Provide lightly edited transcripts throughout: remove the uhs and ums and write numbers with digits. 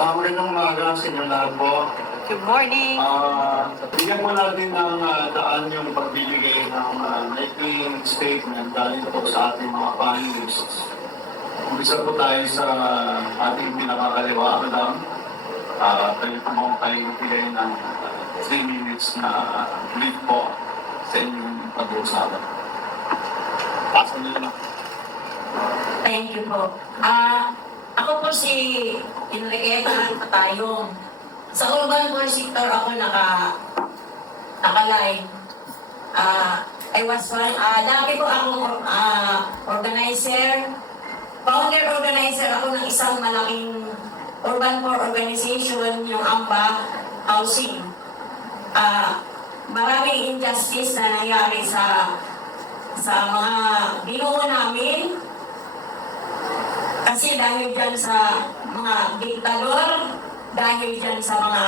Magandang umaga sa inyo lahat po. Good morning. Bigyan po natin ng daan yung pagbibigay ng maikling statement galing po sa ating mga panelists. Umpisa po tayo sa ating pinakakaliwa, Madam. Tayo po tayong bigay ng 3 minutes na brief po sa inyong pag-uusapan. Pasa niyo na. Thank you po. Ako po si Enriqueta Patayong. Sa urban core sector ako naka-line. I was one, dati po akong organizer, founder organizer ako ng isang malaking urban core organization, yung AMBA Housing. Maraming injustice na nangyari sa mga binuo namin. Kasi dahil dyan sa mga diktador, dahil dyan sa mga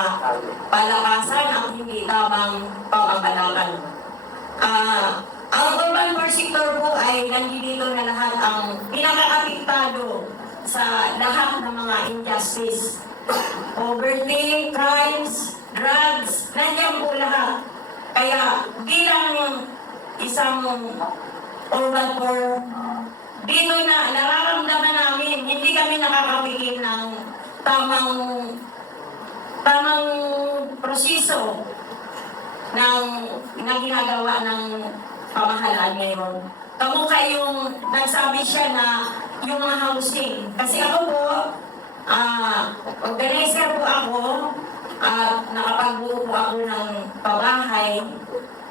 palakasan at hindi tamang pangangalakan. Ang urban core sector po ay nandito na lahat ang pinaka-apektado sa lahat ng mga injustice. Poverty, crimes, drugs, nandiyan po lahat. Kaya bilang isang urban core, dito na nararamdaman namin, hindi kami nakakapigil ng tamang proseso na ginagawa ng pamahalaan ngayon. Kamukha yung nagsabi siya na yung mga housing. Kasi ako po, organizer po ako, nakapagbuo po ako ng pabahay,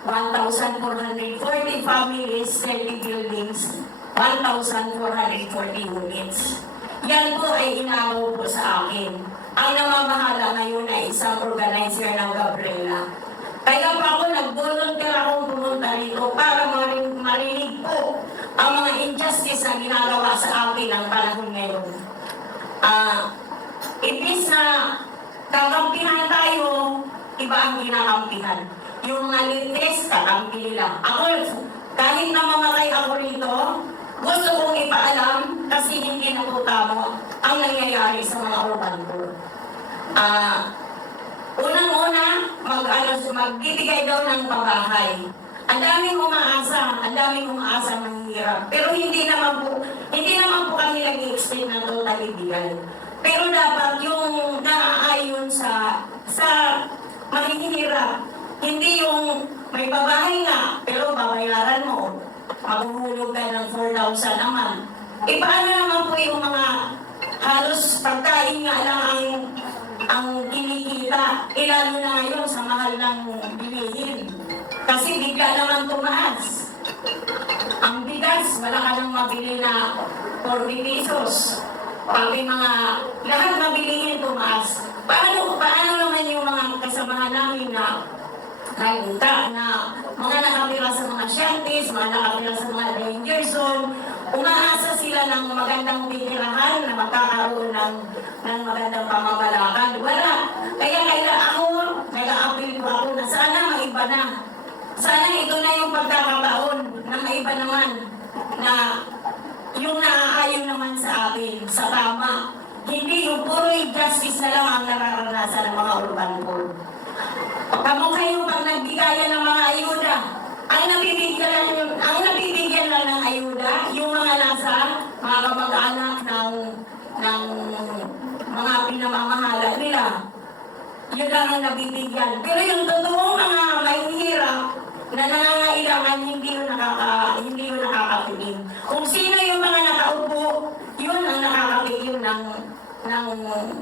1,440 families, 30 buildings, 1,440 units. Yan po ay inagaw po sa akin. Ang namamahala ngayon ay isang organizer ng Gabriela. Kaya pa ako nag-volunteer akong pumunta dito para marinig po ang mga injustice na ginagawa sa akin ang panahon ngayon. Imbis na kakampihan tayo, iba ang ginakampihan. Yung mga litres, kakampi nila. Ako, kahit na mamatay ako rito, gusto kong ipaalam kasi hindi na po tama ang nangyayari sa mga urban core. Unang-una, magbibigay daw ng pabahay. Ang daming umaasa ng hirap. Pero hindi naman po kami nag-i-explain na totally bigay. Pero dapat yung naaayon sa mahihirap, hindi yung may babahay nga, pero babayaran mo. Maghuhulog ka ng 4,000 naman. Paano naman po yung mga halos pagkain nga lang ang kinikita, lalo na ngayon sa mahal ng bilihin. Kasi bigla naman tumaas. Ang bigas, wala ka nang mabili na 40 pesos. Pag mga lahat mabilihin tumaas. Paano naman yung mga kasamahan namin na mga nakapira sa mga shanties, mga nakapira sa mga danger zone, umaasa sila ng magandang titirahan na magkakaroon ng magandang pamamalakan. Wala. Kaya ako, nag-a-appeal po ako na sana maiba na. Sana ito na yung pagkakataon na maiba naman na yung naaayon naman sa akin, sa tama. Hindi yung puro injustice na lang ang nararanasan ng mga urban core. Kamukha yung pag nagbigaya ng mga ayuda, ang nabibigyan lang ng ayuda, yung mga nasa mga kamag-anak ng mga pinamamahala nila. Yun lang ang nabibigyan. Pero yung totoong mga mahihirap na nangangailangan, hindi yun nakakapiling. Kung sino yung mga nakaupo, yun ang nakakapiling ng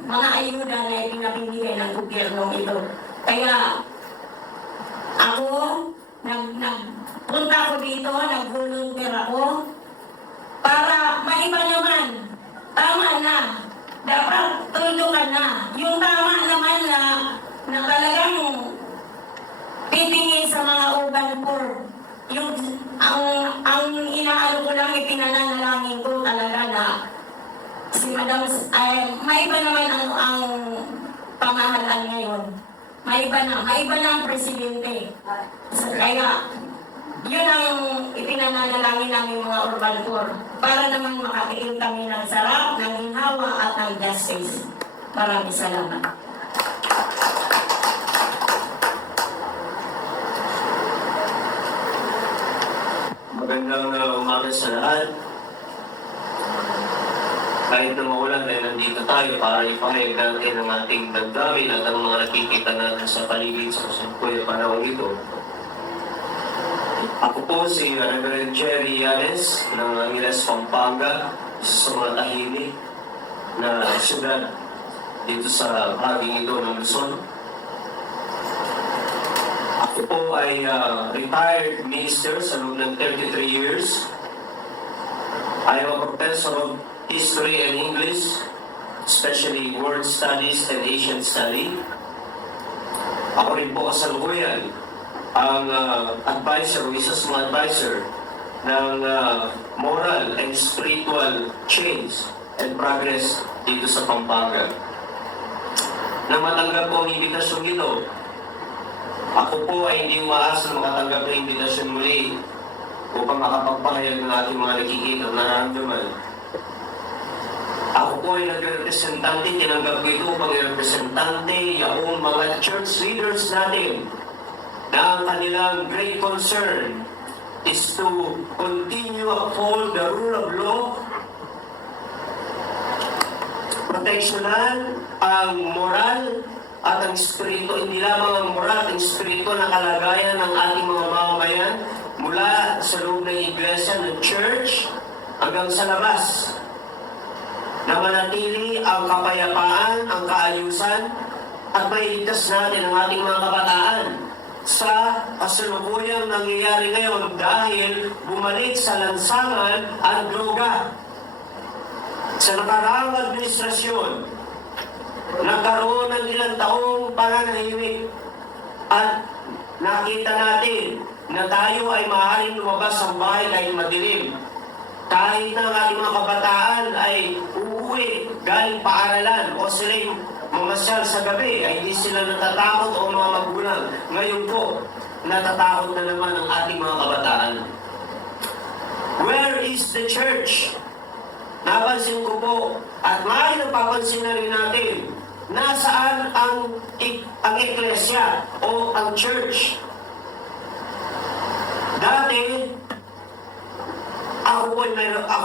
mga ayuda na pinabibigay ng gobyerno ito. Kaya ako, nagpunta ako dito, nag-volunteer ako para maiba naman. Tama na. Dapat tulungan na. Yung tama naman na talagang pipingin sa mga urban core. Ang inaano ko lang, ipinananalangin ko talaga na si Madam, maiba naman ang pamahalaan ngayon. Maiba na ang presidente. Kaya, yun ang ipinananalangin namin mga urban core para naman makatikim kami ng sarap, ng ginhawa at ng justice. Maraming salamat. Magandang umaga sa lahat. Kahit na maulan ay nandito tayo para ipahayag natin ang ating damdamin at ang mga nakikita natin sa paligid sa kasalukuyan panahon ito. Ako po si Reverend Jerry Yanes ng Angeles, Pampanga, isa sa mga tahimik na syudad dito sa bahaging ito ng Luzon. Ako po ay retired minister sa loob ng 33 years. I am a professor of History and English, especially World Studies and Asian Study. Ako rin po kasalukuyan ang advisor o isa sa mga advisor ng moral and spiritual change and progress dito sa Pampanga. Nang matanggap ko ang imbitasyon ito, ako po ay hindi umaasa na makatanggap ng imbitasyon muli upang makapagpahayag ng ating mga nakikita at nararamdaman. Ako po ay nagrepresentante, tinanggap ko ito upang i-representante yung mga church leaders natin na ang kanilang great concern is to continue uphold the rule of law, proteksyonan ang moral at ang espiritu, hindi lamang ang moral at ang espiritu na kalagayan ng ating mga mamamayan mula sa loob ng iglesia, ng church, hanggang sa labas. Na manatili ang kapayapaan, ang kaayusan, at mailigtas natin ang ating mga kabataan sa kasalukuyang nangyayari ngayon dahil bumalik sa lansangan ang droga. Sa nakaraang administrasyon, nagkaroon ng ilang taong pananahimik at nakita natin na tayo ay maaaring lumabas sa bahay kahit madilim. Kahit na ang ating mga kabataan ay uuwi galing paaralan o sila'y mamasyal sa gabi, ay hindi sila natatakot o mga magulang. Ngayon po, natatakot na naman ang ating mga kabataan. Where is the church? Napansin ko po, at maaaring napapansin na rin natin, nasaan ang iglesia o ang church? Dati, ako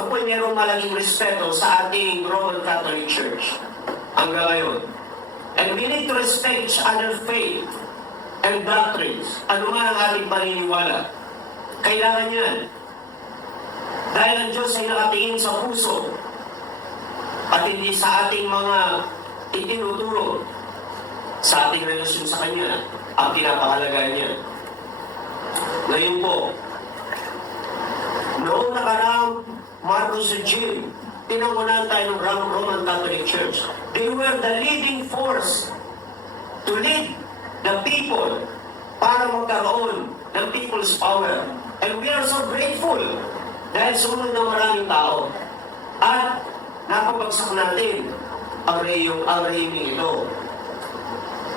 po ay mayroong malaking respeto sa ating Roman Catholic Church hanggang ngayon. And we need to respect each other's faith and doctrines. Ano man ang ating paniniwala. Kailangan yan. Dahil ang Diyos ay nakatingin sa puso at hindi sa ating mga itinuturo sa ating relasyon sa Kanya ang pinapahalagaan niya. Ngayon po, noong nakaraang Marcos Regime, pinangunahan tayo ng Roman Catholic Church. They were the leading force to lead the people para magkaroon ng people's power. And we are so grateful dahil sumunod ng maraming tao. At napabagsak natin ang rehiming ito.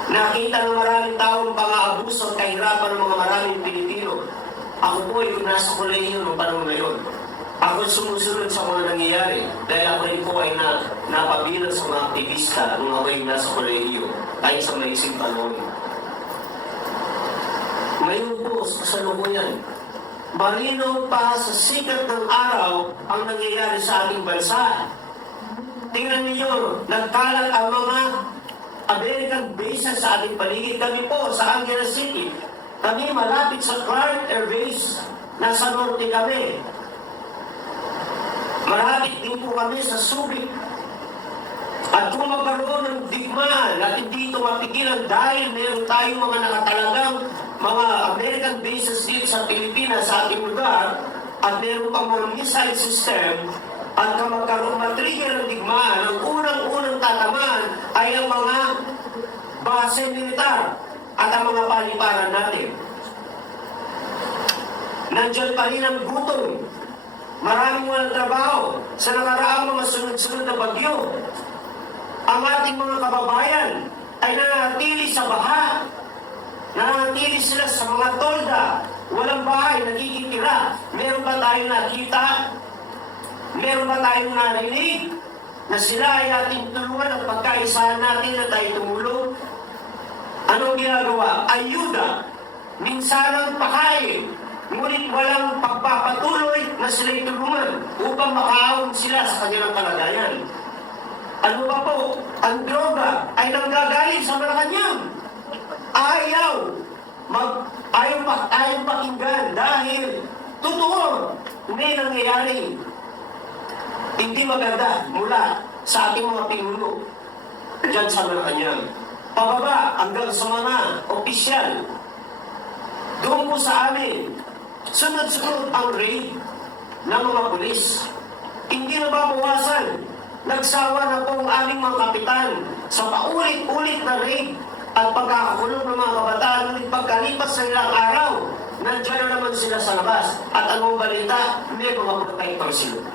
Nakita ng maraming taong pang-aabuso at kahirapan ng mga maraming Pilipino. Ako po ay nasa kolehiyo ng panahon ngayon. Ako sumusunod sa mga nangyayari dahil ako rin po ay napabilang sa mga aktivista nung ako ay nasa kolehiyo kahit sa maiksing panahon. Ngayon po, sa kasalukuyan, malinaw pa sa sikat ng araw ang nangyayari sa ating bansa. Tingnan niyo, nagkalat ang mga American bases sa ating paligid. Kami po sa Angeles City. Kami malapit sa Clark Air Base. Nasa norte kami. Malapit din po kami sa Subic. At kung magkaroon ng digmaan at hindi ito mapigilan dahil meron tayong mga nakatalagang mga American bases dito sa Pilipinas, sa ating lugar, at meron pang mga missile system, at kung magkaroon matrigger ng digmaan, ang unang-unang tatamaan ay ang mga base militar at ang mga paliparan natin. Nandiyan pa rin ang gutom. Maraming walang trabaho sa nakaraang mga sunod-sunod na bagyo. Ang ating mga kababayan ay nananatili sa baha. Nananatili sila sa mga tolda. Walang bahay, nagigitira. Meron ba tayong nakita? Meron ba tayong narinig na sila ay ating tulungan at pagkain pinagkaisahan natin na tayo tumulong. Anong ginagawa? Ayuda. Minsanang pakain. Ngunit walang pagpapatuloy na sila'y tulungan upang makaahon sila sa kanilang kalagayan. Ano ba po? Ang droga ay nanggagaling sa Malacanang. Ayaw pakinggan dahil totoo may nangyayari hindi maganda mula sa ating mga pinuno dyan sa Malacanang. Pababa hanggang sa mga opisyal. Doon po sa amin, sunod-sunod ang raid ng mga pulis. Hindi na babawasan. Nagsawa na po ang aming mga kapitan sa paulit-ulit na raid at pagkakakulong ng mga kabataan. Ngunit pagkalipas sa ilang araw, nandiyan na naman sila sa labas. At anong balita? May mga protector sila.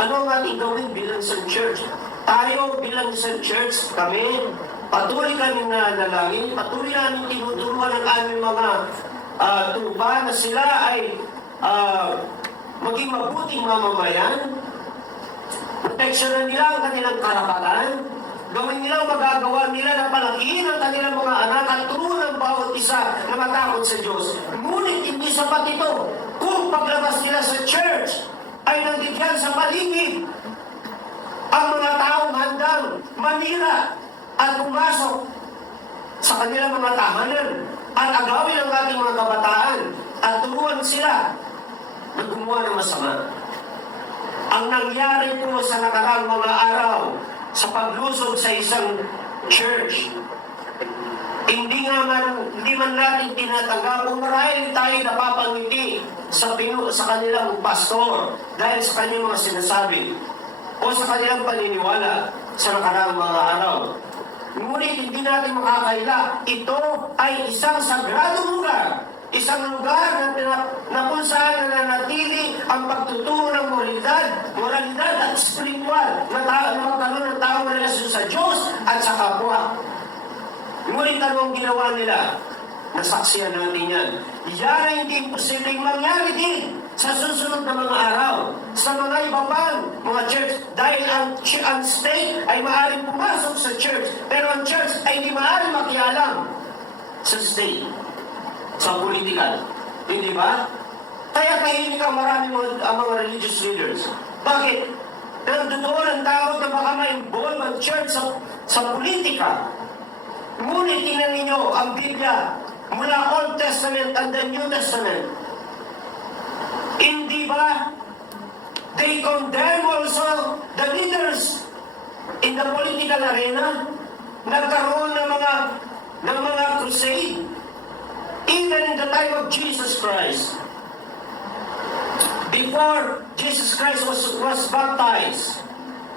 Ano ang ating gawin bilang isang church? Tayo bilang isang church, kami, patuloy kami na nalangin, patuloy namin tinuturuan ng aming mga tuba na sila ay maging mabuting mamamayan, proteksyonan nila ang kanilang karapatan, gawin nila ang magagawa nila na palakihin ang kanilang mga anak at turuan ang bawat isa na matakot sa Diyos. Ngunit hindi sapat ito kung paglabas nila sa church ay nandiyan sa paligid ang mga taong handang manira at pumasok sa kanilang mga tahanan at agawin ang ating mga kabataan at turuan sila na gumawa ng masama. Ang nangyari po sa nakaraang mga araw sa paglusog sa isang church, hindi man natin tinatanggap kung marahil tayo napapangiti sa kanilang pastor dahil sa kanilang mga sinasabi o sa kanilang paniniwala sa nakaraang mga araw. Ngunit hindi natin makakaila, ito ay isang sagradong lugar. Isang lugar na kung saan nananatili ang pagtuturo ng moralidad at spiritual na magkaroon ng taong relasyon sa Diyos at sa kapwa. Ngunit ano ang ginawa nila? Nasaksiyan natin yan. Yan ay hindi imposibleng mangyari din sa susunod na mga araw sa mga iba pang mga church dahil ang state ay maaaring pumasok sa church pero ang church ay hindi maaaring makialam sa state, sa political. Hindi ba? Kaya tahimik ang marami mga religious leaders. Bakit? Nandoon ang takot na baka ma-involve ang church sa politika. Ngunit tingnan ninyo ang Biblia mula Old Testament and the New Testament. Hindi ba they condemn also the leaders in the political arena? Nagkaroon ng mga crusade. Even in the time of Jesus Christ. Before Jesus Christ was baptized,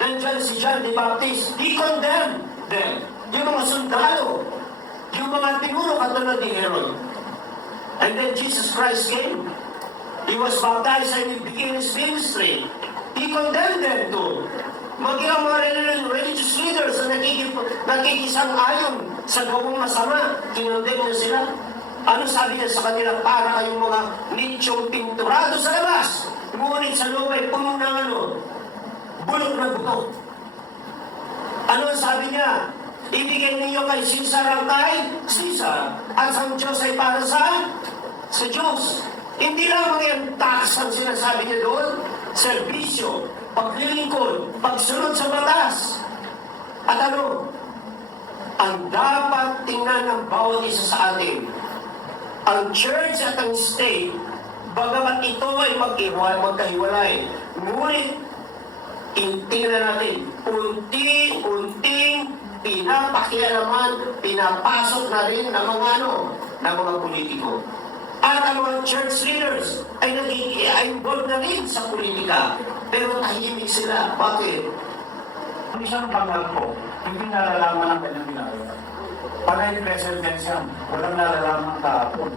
nandiyan si John the Baptist, he condemned them. Yung mga sundalo, yung mga pinuno katulad ni Herod. And then Jesus Christ came. He was baptized and he began his ministry. He condemned them to. Maging ang mga religious leaders na nakikisang-ayon sa gawang masama, kinondem niya sila. Ano sabi niya sa kanila? Para kayong mga nichong pinturado sa labas. Ngunit sa loob ay puno ng bulok na buto. Ano sabi niya? Ibigay ninyo kay Caesar ang kay Caesar. At sa Diyos ay para sa Diyos. Hindi lang mga tax ang sinasabi niya doon. Serbisyo, paglilingkod, pagsunod sa batas. At ang dapat tingnan ng bawat isa sa atin, ang church at ang state, bagamat ito ay magkahiwalay, ngunit tingnan natin, unti-unting pinapakialaman, pinapasok na rin ng mga politiko. At ang mga church leaders ay involved na rin sa politika. Pero tahimik sila. Bakit? Ang isang bangal ko, hindi nalalaman ang kanyang ginagawa. Panay president siya, walang nalalaman kahapon.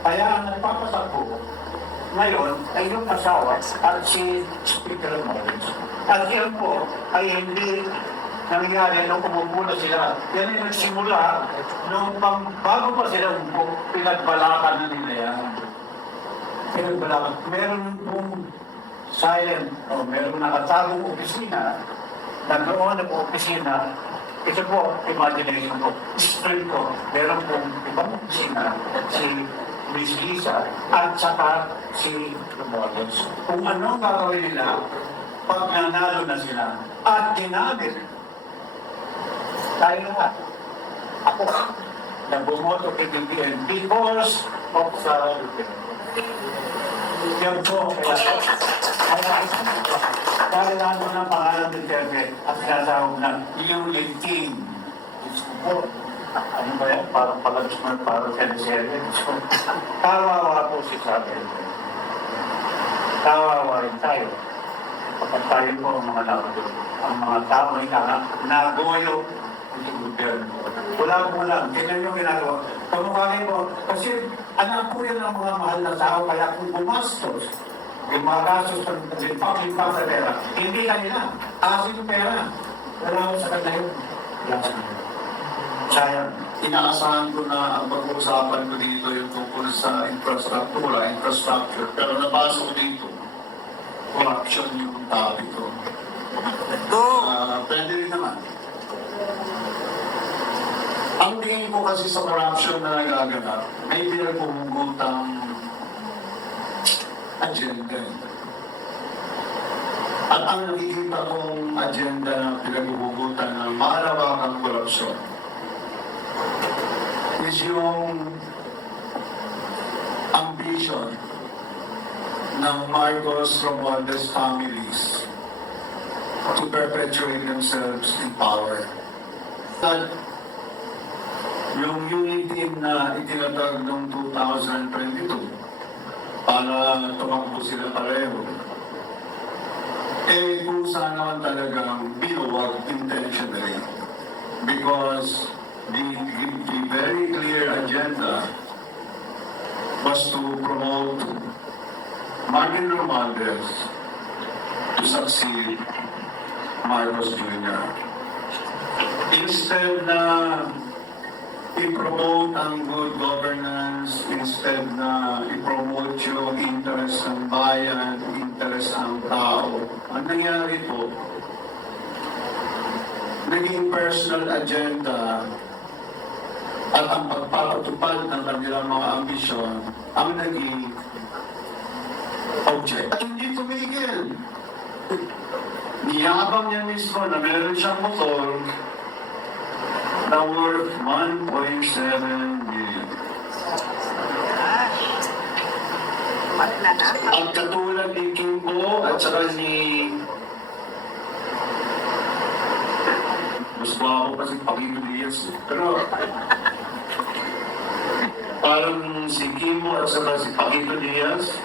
Kaya ang nagpapasakbo ngayon ay yung asawa at si Speaker Morris. At yan po ay hindi nangyari nung umupo na sila. Yan ay nagsimula nung bago pa sila umupo, pinagbalakan na nila yan. Pinagbalakan. Meron pong silent o meron nakatagong opisina nagkaroon ng opisina, ito po, imagination ko, street ko, meron pong ibang opisina, si Miss Lisa, at saka si Romualdez. Kung anong gagawin nila, pag nanalo na sila, at ginamit, tayo lahat, ako, na bumoto kay BBM because of the yan po, dahil ano ng pangalan ng Terme at sinasawag ng iyong linking. Ano ba yan? Parang palabas mo, parang teleserye. Kawawa po si Sabi. Kawawa rin tayo. Kapag tayo po ang mga nakagod, ang mga tao ay nagoyo ng gobyerno. Wala po lang. Tingnan yung ginagawa. Kamukhain mo, kasi anak po yan ang mga mahal na tao, kaya kung bumastos, yung mga gastos ng public pera, hindi kanila. Asin yung pera. Wala ko sa kanila yun. Sayang. Inaasahan ko na ang pag-uusapan ko dito yung tungkol sa infrastructure. Pero nabasa ko dito, corruption yung topic ko. Pwede rin naman. Ang tingin ko kasi sa corruption na nagaganap, may pinagpumugutang agenda. At ang nakikita kong agenda na pinagpupugutan ng malawakang korupsyon is yung ambition ng Marcos Romualdez families to perpetuate themselves in power. At yung unity na itinatag noong 2022 para tumakbo sila pareho, eh kung saan naman talagang binuwag intentionally. Because the very clear agenda was to promote Martin Romualdez to succeed Marcos Jr. Instead na i-promote ang good governance, instead na i-promote yung interest ng bayan, interest ng tao, ang nangyari po, naging personal agenda at ang pagpapatupad ng kanilang mga ambisyon ang naging object. At hindi tumigil. Niyabang niya mismo na meron siyang motor na worth 1.7 million. Ang katulad ni Kimbo at saka ni mas bago pa si Paquito Diaz. Pero parang si Kimbo at saka si Paquito Diaz,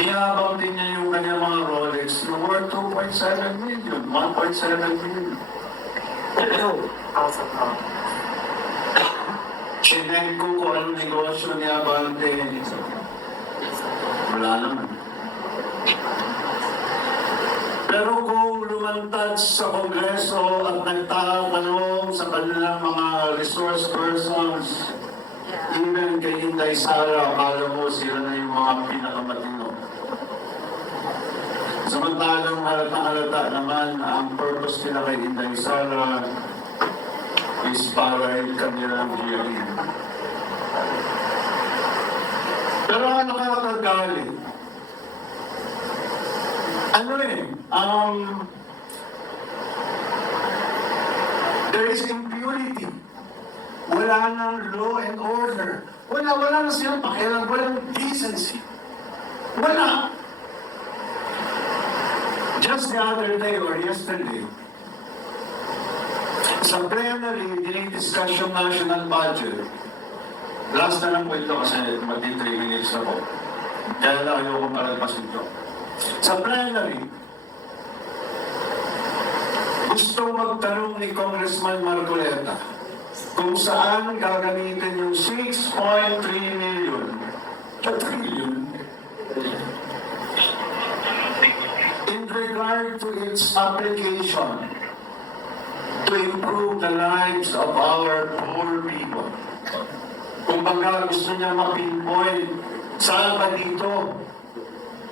niyabang din niya yung kanyang mga Rolex na worth 2.7 million, 1.7 million. Chinek ko kung anong negosyo ni Abante. Wala naman. Pero kung lumantad sa Kongreso at nagtatanong sa kanilang mga resource persons, even kay Inday Sara, akala mo sila na yung mga pinakamatino. Samantalang halata naman na ang purpose nila kay Inday Sara is para yung kanilang GRE. Pero ang nakakagalit, there is impunity. Wala nang law and order. Wala na silang pakialam, walang decency. Wala. Just the other day or yesterday, sa plenary, dinidiscuss yung national budget. Last na lang po ito kasi maging 3 minutes na po. Kaya lang ayoko palagpasin ito. Sa plenary, gusto magtanong ni Congressman Marcoleta kung saan gagamitin yung 6.3 million sa trillion in regard to its application to improve the lives of our poor people. Kung baga gusto niya ma-pinpoint, saan ba dito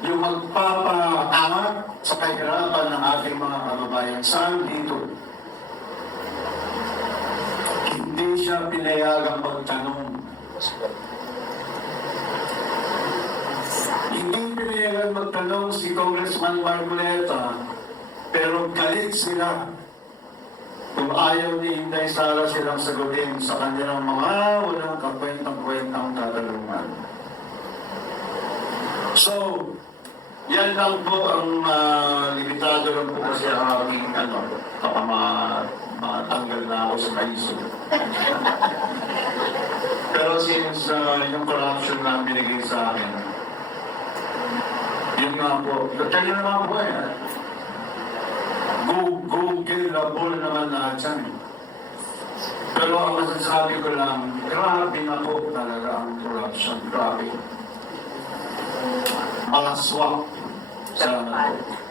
yung magpapaangat sa kahirapan ng ating mga kababayan. Saan dito? Hindi siya pinayagang magtanong. Hindi pinayagang magtanong si Congressman Marcoleta, pero galit sila kung ayaw ni Inday Sara silang sagutin sa kanilang mga walang kakwentang-kwentang katanungan. So, yan lang po ang limitado lang po kasi ang aking baka matanggal na ako sa kaiso. Pero since yung corruption na binigay sa akin, yun nga po, kaya naman po Google-able naman lahat yan. Pero ang masasabi ko lang, grabe na po talaga ang corruption. Grabe. Malaswak. Salamat po.